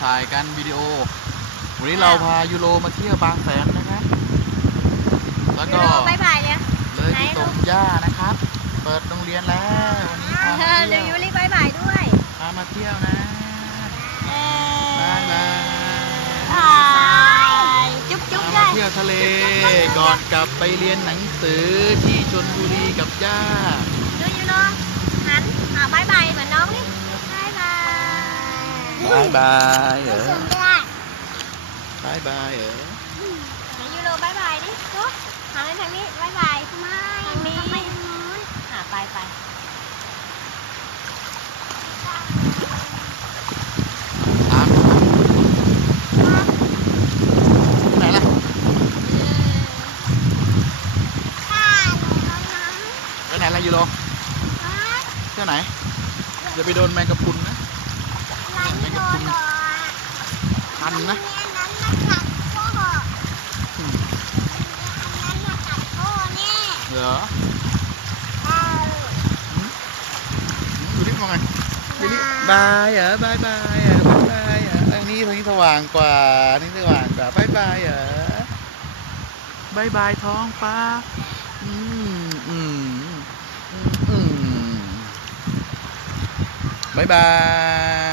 ถ่ายกันวิดีโอ วันนี้เราพายูโรมาเที่ยวบางแสนนะครับ แล้วยูก็โรบายบายเลยเลยที่ตรงย่านะครับ เปิดโรงเรียนแล้ววันนี้พาเอมาอเดี๋เที่ยวยวยูริบายบายด้วย พามาเที่ยวนะบายบายบายจุ๊บจุ๊บพาด้มาวยเที่ยวทะเลก่อนกลับไปเรียนหนังสือที่ชนบุรีกับย่า ดูยูโรหันอ่าบายบายเหมือนน้องนี่บายบาย บายบายเหรอส่งด้วยบายบายเหรอไหนยูโรบายบายดิจุ๊บหันไปทางนี้บายบายไม่ทางนี้อ่าไปไปตามไหนล่ะไปไหนล่ะยูโรเที่ยวไหนอย่าไปโดนแมงกะพรุนนะ ทันนะเหรออยู่ที่มองไงอยู่นี่บายเหรอบายบายเหรอบายบายเหรออันนี้ทางนี้สว่างกว่าอันนี่สว่างกว่าบายบายเหรอบายบายท้องฟ้าอืมอืมอืมอืมบายบาย